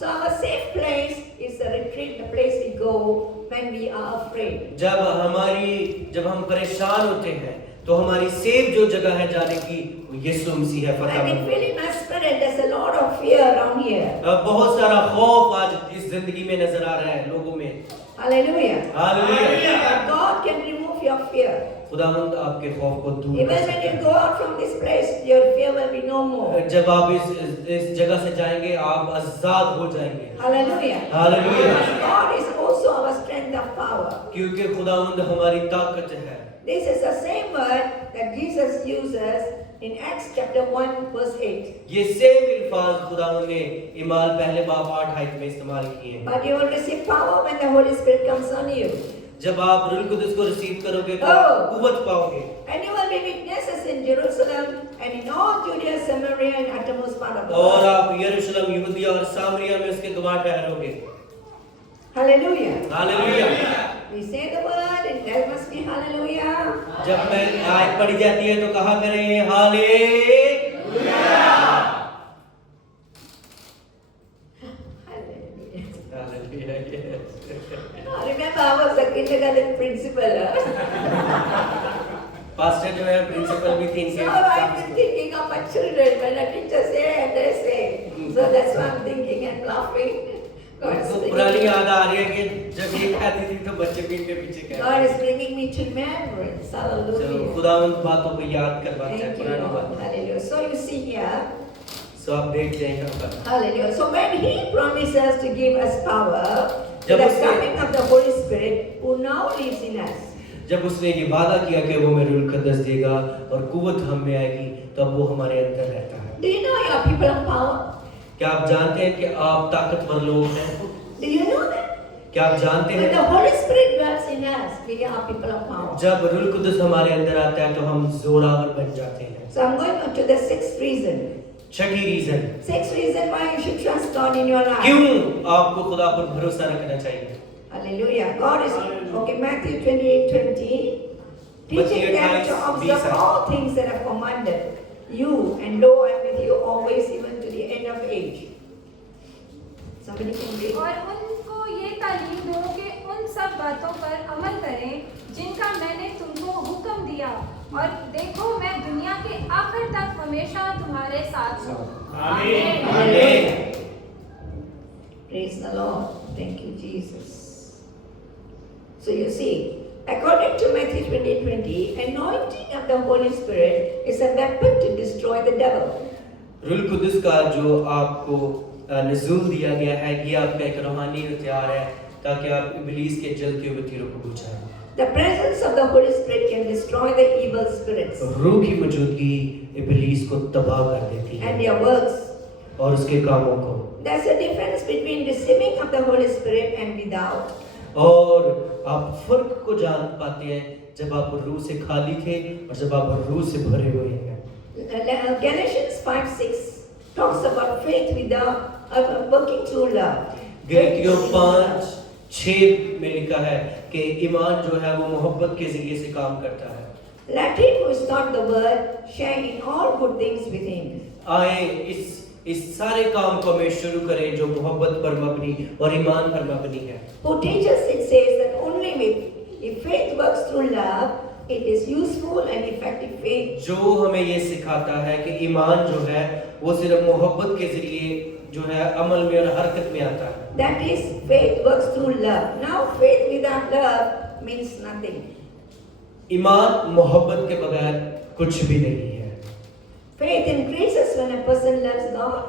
So our safe place is the retreat, the place we go when we are afraid. जब हम परेशान होते हैं तो हमारी सेफ जो जगह है जाने की वो यीशु मसीह है। I've been Fateh feeling my spirit, there's a lot of fear around here. बहुत सारा खौफ आज इस जिंदगी में नजर आ रहा है लोगों में। Hallelujah. Hallelujah. But God can remove your fear. खुदावंद आपके खौफ को दूर Even कर when सकता you है। go out from this place, your fear will be no more. जब आप इस जगह से जाएंगे आप आजाद हो जाएंगे। Hallelujah. Hallelujah. Because God is also our strength of power. क्योंकि खुदावंद हमारी ताकत है। This is the same word that Jesus uses in Acts chapter 1 verse 8. ये सेम अल्फाज खुदावंद ने इमाल पहले बाब 8 आयत में इस्तेमाल किए हैं। But you will receive power when the Holy Spirit comes on you. जब आप रूह कुदस को रिसीव करोगे तो Oh. कुव्वत पाओगे And you will be witnesses in Jerusalem and in all Judea, Samaria and uttermost part of the और world. आप यरूशलेम यहूदिया और सामरिया में उसके गवाह ठहरोगे। Hallelujah. Hallelujah. We say the word and there must be hallelujah. जब मैं आयत पढ़ी जाती है तो कहा करें hallelujah. Hallelujah. Hallelujah. Remember I was a kindergarten principal. Pastor जो है प्रिंसिपल भी थी So I've been thinking of my children when a teacher say and they say. So that's why I'm thinking and laughing. God is तो bringing पुरानी me- याद आ रही है कि जब ये कहती थी तो बच्चे भी इनके पीछे God कहते is bringing me to remembrance. थे। Hallelujah. खुदावंद बातों को याद करवाता है Thank you, पुरानी Lord. बातों। Hallelujah. So you see here, सो आप देखते हैं यहाँ पर hallelujah. So when He promises to give us power, जब the उसने- coming of the Holy Spirit who now lives in us. जब उसने ये वादा किया कि वो हमें रूह कुदस देगा और कुव्वत हम में आएगी तब वो हमारे अंदर रहता है। Do you know you are people of power? क्या आप जानते हैं कि आप ताकतवर लोग हैं? Do you know that? क्या आप जानते When the हैं Holy Spirit dwells in us, we are people of power. जब रूह कुदस हमारे अंदर आता है तो हम जोरावर बन जाते हैं। So I'm going on to the sixth reason. Chhathi reason, Sixth reason why you should trust God in your life. क्यों आपको खुदा पर भरोसा रखना चाहिए? Hallelujah. God is, okay, Matthew 28:20, teaching them to observe all things that have commanded you, and lo, I am with you always, even to the end of age. Somebody can read. और उनको ये तालीम दो कि उन सब बातों पर अमल करें जिनका मैंने तुमको हुक्म दिया, और देखो मैं दुनिया के आखिर तक हमेशा तुम्हारे साथ हूँ। आमीन। आमीन। Praise the Lord. Thank you, Jesus. So you see, according to Matthew 28:20, anointing of the Holy Spirit is a weapon to destroy the devil. Rule कुदस का जो आपको नज़ूल दिया गया है, ये आपका एक रूहानी हथियार है ताकि आप इब्लीस के जलते हुए तीरों को बुझाएं। The presence of the Holy Spirit can destroy the evil spirits रूह की मौजूदगी इब्लीस को तबाह कर देती है and their works. और उसके कामों को। There's a difference between receiving of the Holy Spirit and without. और आप फर्क को जान पाते हैं जब आप रूह से खाली थे और जब आप रूह से भरे हुए हैं। Galatians 5:6 talks about faith without working through love. गलतियों 5:6 में लिखा है कि ईमान जो है वो मोहब्बत के जरिए से काम करता है। Let him who is taught the word share in all good things with him. आए इस सारे काम को हमें शुरू करें जो मोहब्बत पर मबनी और ईमान पर मबनी है। Who teaches it says that only if faith works through love, it is useful and effective faith. जो हमें ये सिखाता है कि ईमान जो है वो सिर्फ मोहब्बत के जरिए जो है अमल में और हरकत में आता है। That is, faith works through love. Now, faith without love means nothing. ईमान मोहब्बत के बगैर कुछ भी नहीं है। Faith increases when a person loves God.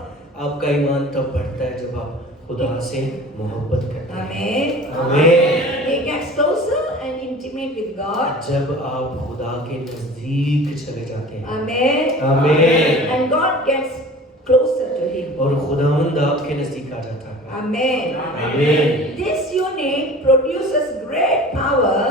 आपका ईमान तब बढ़ता है जब आप खुदा से मोहब्बत करते हैं। Amen. आमीन। He gets closer and intimate with God. जब आप खुदा के नजदीक चले जाते हैं। Amen. आमीन। And God gets closer to him. और खुदावंद आपके नजदीक आ जाता है। Amen. आमीन। This unit produces great power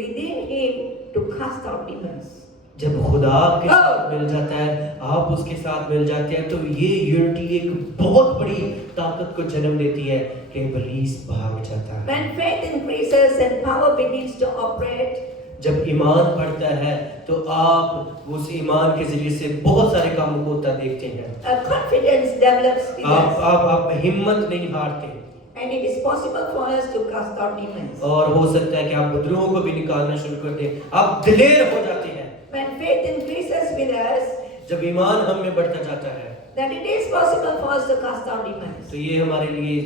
within him to cast out demons. जब खुदा आपके साथ मिल जाता है, आप उसके साथ मिल जाते हैं, तो ये यूनिटी एक बहुत बड़ी ताकत को जन्म देती है कि इब्लीस भाग जाता है। When faith increases and power begins to operate, जब ईमान बढ़ता है तो आप उस ईमान के जरिए से बहुत सारे कामों को होता देखते हैं। a confidence develops with us, आप हिम्मत नहीं हारते and it is possible for us to cast out demons. और हो सकता है कि आप बुद्रुओं को भी निकालना शुरू कर दें। आप दिलेर हो जाते हैं When faith increases with us, जब ईमान हम में बढ़ता जाता है, that it is possible for us to cast out demons. तो ये हमारे लिए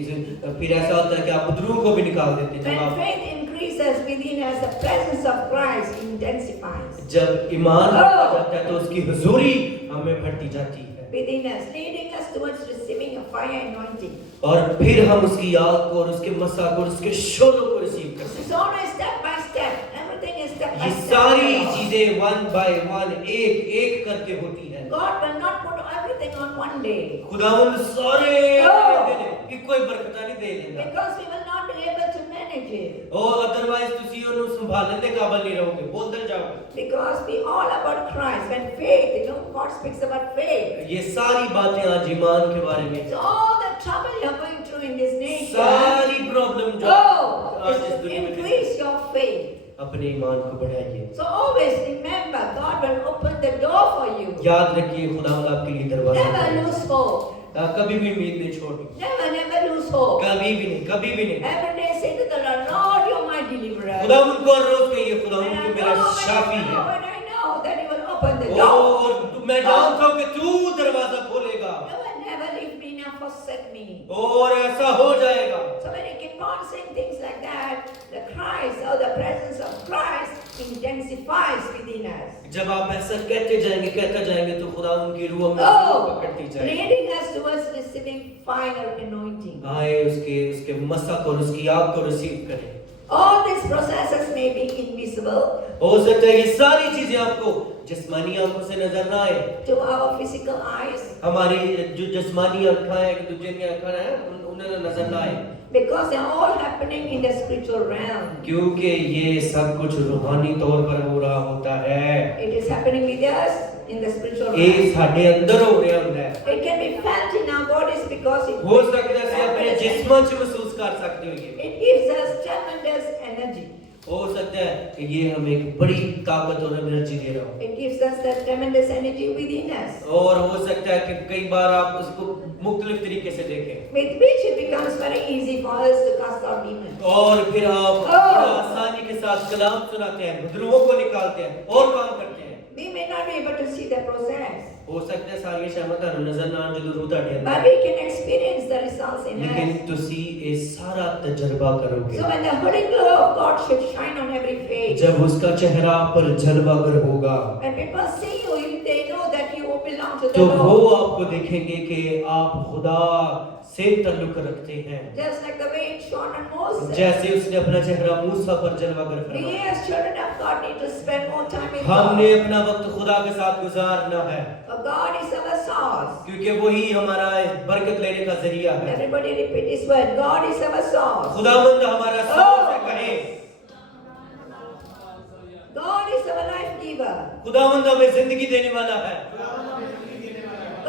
फिर ऐसा होता है कि आप बुद्रुओं को भी निकाल देते हैं। When faith increases within us, the presence of Christ intensifies जब ईमान बढ़ता जाता है तो उसकी हुजूरी हमें बढ़ती जाती है within us, leading us towards receiving a fire anointing. और फिर हम उसकी याद को और उसके मसा को और उसके शोलों को रिसीव करते It's हैं। always step by step. Everything is step by ये step. सारी चीजें 1 by 1 एक करके होती हैं। God will not put everything on one day, खुदावंद सारे Oh. कि कोई बरकत नहीं दे देगा because we will not be able to manage it. और अदरवाइज ਤੁਸੀਂ ਉਹਨੂੰ ਸੰਭਾਲਣ ਦੇ ਕਾਬਿਲ ਨਹੀਂ ਰਹੋਗੇ, ਬੋਲਦਲ ਜਾਓਗੇ। Because we all about Christ. When faith, God speaks about faith. ये सारी बातें आज ईमान के बारे में, So all the trouble you're going through in this nation, सारी प्रॉब्लम जो oh, आज is इस to दुनिया में increase your faith. अपने ईमान को बढ़ाइए। So always remember, God will open the door for you. याद रखिए खुदावंद आपके लिए दरवाजा Never खोलेगा। lose hope. कभी भी उम्मीद नहीं छोड़नी, Never lose hope. कभी भी नहीं। Every day say to the Lord, Lord, you're my deliverer. खुदावंद को रोज कहिए, खुदावंद And तू I मेरा know, शाफी है and I know that you will open the door. और मैं जानता हूँ कि तू दरवाजा खोलेगा You will never leave me nor forsake me. और ऐसा हो जाएगा। So when you keep on saying things like that, the Christ or the presence of Christ intensifies within us. जब आप ऐसा कहते जाएंगे तो खुदा उनकी रूह में पकड़ती Oh, जाएगी। leading us towards receiving fire anointing. आए उसके मसा को और उसकी आग को रिसीव करें। All these processes may be invisible हो सकता है ये सारी चीजें आपको जिस्मानी आंखों से नजर ना आए, to our physical eyes, हमारी जो जिस्मानी आंखें हैं एक दूसरे की आंखें हैं उन्हें नजर ना आए, because they are all happening in the spiritual realm. क्योंकि ये सब कुछ रूहानी तौर पर हो रहा होता है। It is happening with us. in the spiritual ਇਹ realm. ਸਾਡੇ ਅੰਦਰ ਹੋ ਰਿਹਾ ਹੁੰਦਾ ਹੈ। It can be felt in our bodies because it, ਹੋ ਸਕਦਾ ਹੈ ਅਸੀਂ ਆਪਣੇ ਜਿਸਮਾਂ 'ਚ ਮਹਿਸੂਸ ਕਰ ਸਕਦੇ ਹੋਈਏ। it gives us tremendous energy. हो सकता है कि ये हमें एक बड़ी ताकत और एनर्जी दे रहा हो। It gives us that tremendous energy within us, और हो सकता है कि कई बार आप उसको मुख्तलिफ तरीके से देखें with which it becomes very easy for us to cast out demons. और फिर आप बड़ा आसानी के साथ कलाम सुनाते हैं, बदलुओं को निकालते हैं और काम करते हैं। We may not be able to see the process, हो सकता है सारी शहमत नजर ना आने जो रूह ਤੁਹਾਡੇ but अंदर we can experience the results in लेकिन us. ਤੁਸੀਂ ਇਹ ਸਾਰਾ तजुर्बा करोगे So when the holy glow of God should shine on every face, जब उसका चेहरा पर जलवागर होगा when people see you, if they know that you belong to the तो वो Lord, आपको देखेंगे कि आप खुदा से ताल्लुक रखते हैं, just like the way it shone on Moses. जैसे उसने अपना चेहरा मूसा पर जलवागर We फरमाया। as children of God need to spend more time with हमने God. अपना वक्त खुदा के साथ गुजारना है For God is our source. क्योंकि वही हमारा बरकत लेने का जरिया है। Everybody repeat this word. God is our source. खुदावंद हमारा सोर्स है, कहें God is our life giver. खुदावंद हमें जिंदगी देने वाला है।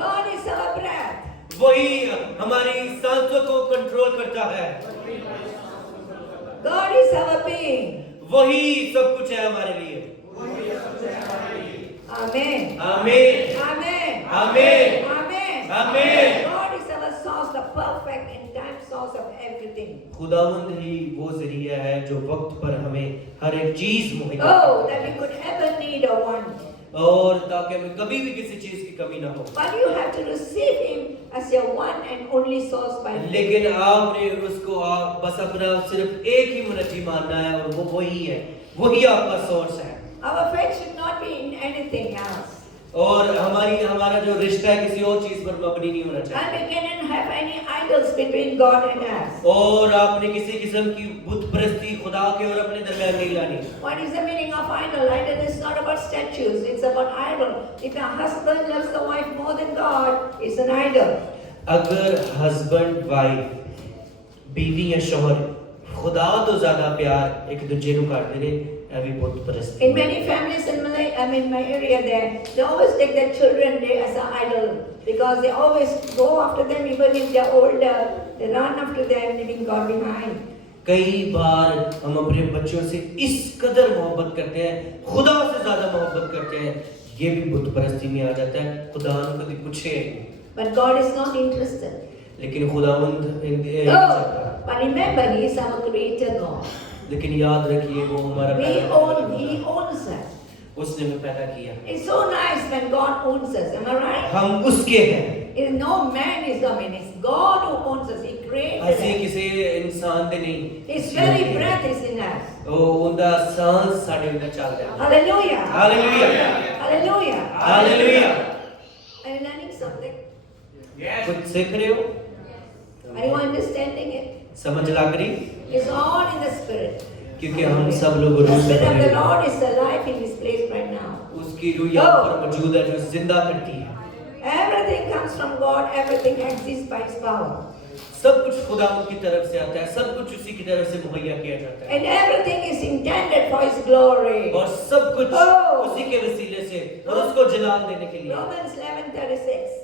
God is our breath. वही हमारी सांसों को कंट्रोल करता है। God is our being. वही सब कुछ है हमारे लिए। Amen. आमीन Amen. आमीन Amen. आमीन। God is our source, the perfect and time source of everything. खुदावंद ही वो जरिया है जो वक्त पर हमें हर एक चीज मुहैया Oh, करता that है। we could ever need or want. और ताकि हमें कभी भी किसी चीज की कमी ना हो। But you have to receive Him as your one and only source by faith. लेकिन आपने उसको आप बस अपना सिर्फ एक ही मुनज्जी मानना है और वो वही है, वही आपका सोर्स है। Our faith should not be in anything else. और हमारा जो रिश्ता है किसी और चीज पर मबनी नहीं होना And चाहिए। we cannot have any idols between God and us. और आपने किसी किस्म की बुत परस्ती खुदा के और अपने दरमियान नहीं लानी। What is the meaning of idol? Idol is not about statues, it's about idol. If a husband loves the wife more than God, it's an idol. अगर हस्बैंड वाइफ बीवी या शौहर खुदा तो ज्यादा प्यार एक दूजे को करते ने अभी बुत परस्ती। In many families in my area there, they always take their children there as an idol because they always go after them even if they're older. They run after them, leaving God behind. कई बार हम अपने बच्चों से इस कदर मोहब्बत करते हैं, खुदा से ज्यादा मोहब्बत करते हैं, ये भी बुत परस्ती में आ जाता है। खुदा ने कभी पूछे But God is not interested. लेकिन खुदावंद Oh, but remember, He is our creator God. लेकिन याद रखिए वो हमारा He owns us. उसने हमें पैदा किया, It's so nice when God owns us. Am I right? हम उसके हैं। It's no man is the man. It's God who owns us. He created ਅਸੀਂ us. ਕਿਸੇ इंसान ਦੇ ਨਹੀਂ। His very breath is in us. ਉਹ ਉਹਦਾ सांस ਸਾਡੇ ਅੰਦਰ ਚੱਲਦਾ ਹੈ। Hallelujah. Hallelujah Hallelujah. Hallelujah. Are you learning something? कुछ सीख रहे हो? Are you understanding it? समझ लग रही? It's all in the spirit. क्योंकि हम सब लोग The रूह से spirit of भरे the हैं। Lord is alive in this place right now. उसकी रूह यहाँ पर मौजूद है जो जिंदा करती है। Everything comes from God. Everything exists by His power. सब कुछ खुदा की तरफ से आता है, सब कुछ उसी की तरफ से मुहैया किया जाता है And everything is intended for His glory. और सब कुछ Oh. उसी के वसीले से और उसको जलाल देने के लिए। Romans 11:36.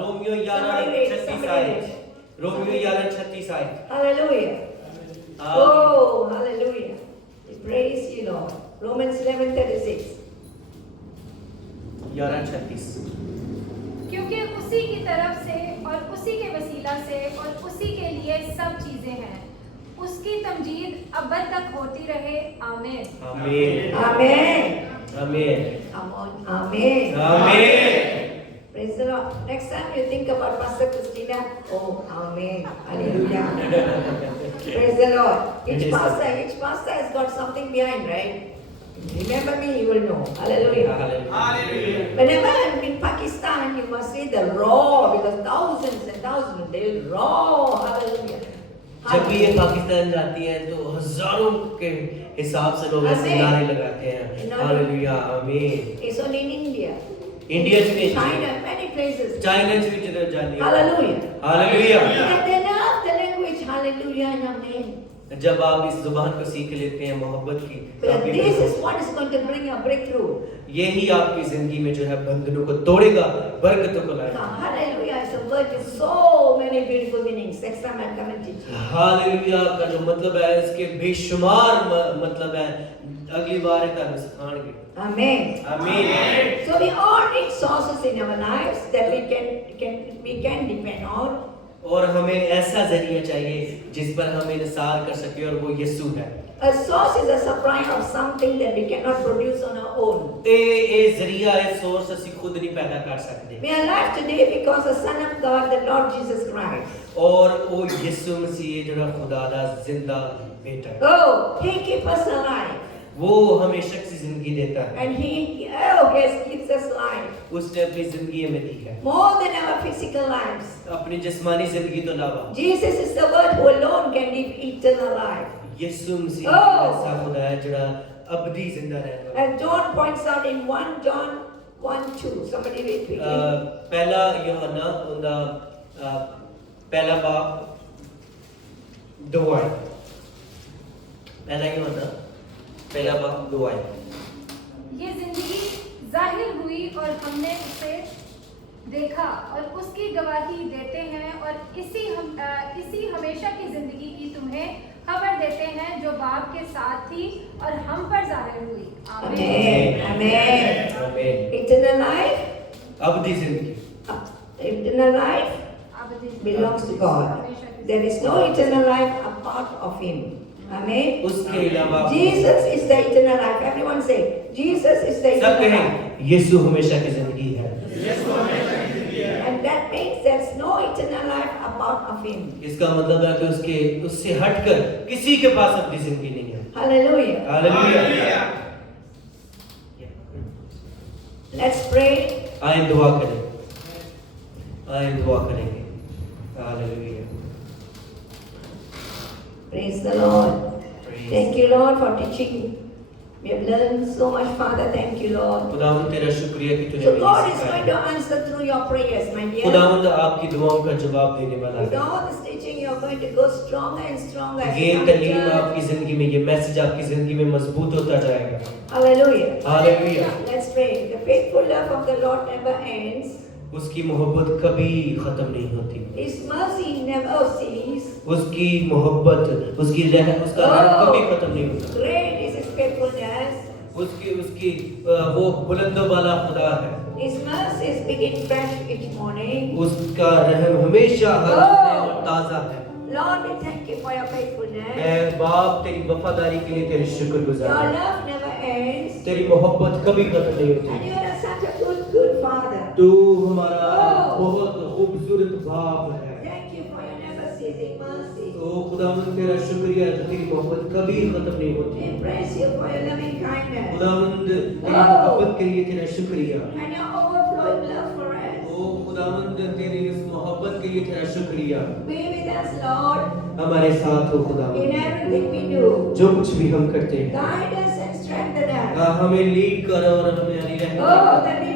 रोमियो 11:36 आयत। रोमियो 11:36 आयत। Hallelujah. Oh, hallelujah. We praise you, Lord. Romans 11:36. 11:36। क्योंकि उसी की तरफ से और उसी के वसीला से और उसी के लिए सब चीजें हैं, उसकी तमजीद अब्बद तक होती रहे। आमीन आमीन Amen. आमीन Come on. Amen. आमीन। Praise the Lord. Next time you think about Pastor Christina, oh, Amen. Hallelujah. Praise the Lord. Each pastor has got something behind, right? Remember me, you will know. Hallelujah. Hallelujah. Whenever I'm in Pakistan, you must see the roar because thousands and thousands they will roar. Hallelujah. जब भी ये पाकिस्तान जाती हैं तो हजारों के हिसाब से लोग ऐसे आमीन। नारे लगाते हैं। हालेलुया आमीन। It's only in India. India में China, many places. चाइना से भी चले जानी है। Hallelujah. Hallelujah. And they love the language hallelujah and amen. जब आप इस जुबान को सीख लेते हैं मोहब्बत की, तो But आपकी this is what is going to bring a breakthrough. यही आपकी जिंदगी में जो है बंधनों को तोड़ेगा, बरकतों को लाएगा। Hallelujah. It's a word with so many beautiful meanings. Next time I'll come and teach you. Hallelujah का जो मतलब है, इसके बेशुमार मतलब है। अगली बार एक हम सिखाएंगे। Amen. आमीन। So we all need sources in our lives that we can depend on. और हमें ऐसा जरिया चाहिए जिस पर हम इंसार कर सके, और वो यीशु है। A source is a supply of something that we cannot produce on our own. ए जरिया है, सोर्स ਅਸੀਂ खुद नहीं पैदा कर सकते। We are alive today because the Son of God, the Lord Jesus Christ. और वो यीशु मसीह जो खुदा दा जिंदा बेटा है, Oh, He keeps us alive. वो हमें शख्सी जिंदगी देता है। And He gives us life. उसने अपनी जिंदगी हमें दी है, More than our physical lives. अपनी जिस्मानी जिंदगी तो अलावा। Jesus is the one who alone can give eternal life. यीशु मसीह Oh. ऐसा खुदा है जो अबदी जिंदा रहता है। And John points out in 1 John 1:2. Somebody read quickly. पहला यूहन्ना उनका पहला बाप 2 आय। पहला यूहन्ना पहला बाप 2 आय। ये जिंदगी जाहिर हुई और हमने उसे देखा और उसकी गवाही देते हैं, और इसी हमेशा की जिंदगी की तुम्हें खबर देते हैं जो बाप के साथ थी और हम पर जाहिर हुई। Amen. Amen. आमीन। Eternal life. अबदी जिंदगी Eternal life belongs to God. There is no eternal life apart of Him. Amen. उसके अलावा Jesus is the eternal life. Everyone say, Jesus is the सब eternal life. कहें यीशु हमेशा की जिंदगी है। And that means there's no eternal life apart of Him. इसका मतलब है कि उससे हटकर किसी के पास अपनी जिंदगी नहीं है। Hallelujah. हालेलुया। Let's pray. आए दुआ करें, आए दुआ करेंगे। Hallelujah. Praise the Lord. Thank you, Lord, for teaching. We have learned so much, Father. Thank you, Lord. खुदावंद तेरा शुक्रिया कि तूने So हमें God ये is सिखाया। going to answer through your prayers, my dear. खुदावंद आपकी दुआओं का जवाब देने वाला With है। all this teaching, you are going to go stronger and stronger. as you ये come to तालीम church. आपकी जिंदगी में, ये मैसेज आपकी जिंदगी में मजबूत होता जाएगा। Hallelujah. Hallelujah. Let's pray. The faithful love of the Lord never ends. उसकी मोहब्बत कभी खत्म नहीं होती। His mercy never ceases. उसकी मोहब्बत, उसकी रहम, उसका रहम कभी खत्म नहीं होता। Great is His faithfulness. उसकी वो बुलंदों वाला खुदा है। His mercies begin fresh each morning. उसका रहम हमेशा हर नया और ताजा है। Lord, we thank you for your faithfulness. मैं बाप तेरी वफादारी के लिए तेरे शुक्रगुजार Your हूँ। love never ends. तेरी मोहब्बत कभी खत्म नहीं And होती। you are such a good Father. तू हमारा बहुत खूबसूरत बाप है। Thank you for your never ceasing mercy. तो खुदावंद तेरा शुक्रिया जो तेरी मोहब्बत कभी खत्म नहीं होती। We praise you for your loving kindness खुदावंद तेरी मोहब्बत के लिए तेरा शुक्रिया। and your overflowing love for us. ओ खुदावंद तेरी इस मोहब्बत के लिए तेरा शुक्रिया। Be with us, Lord, हमारे साथ हो खुदावंद, in everything we do. जो कुछ भी हम करते हैं Guide us and strengthen us. हमें लीड कर और हमें Oh, that we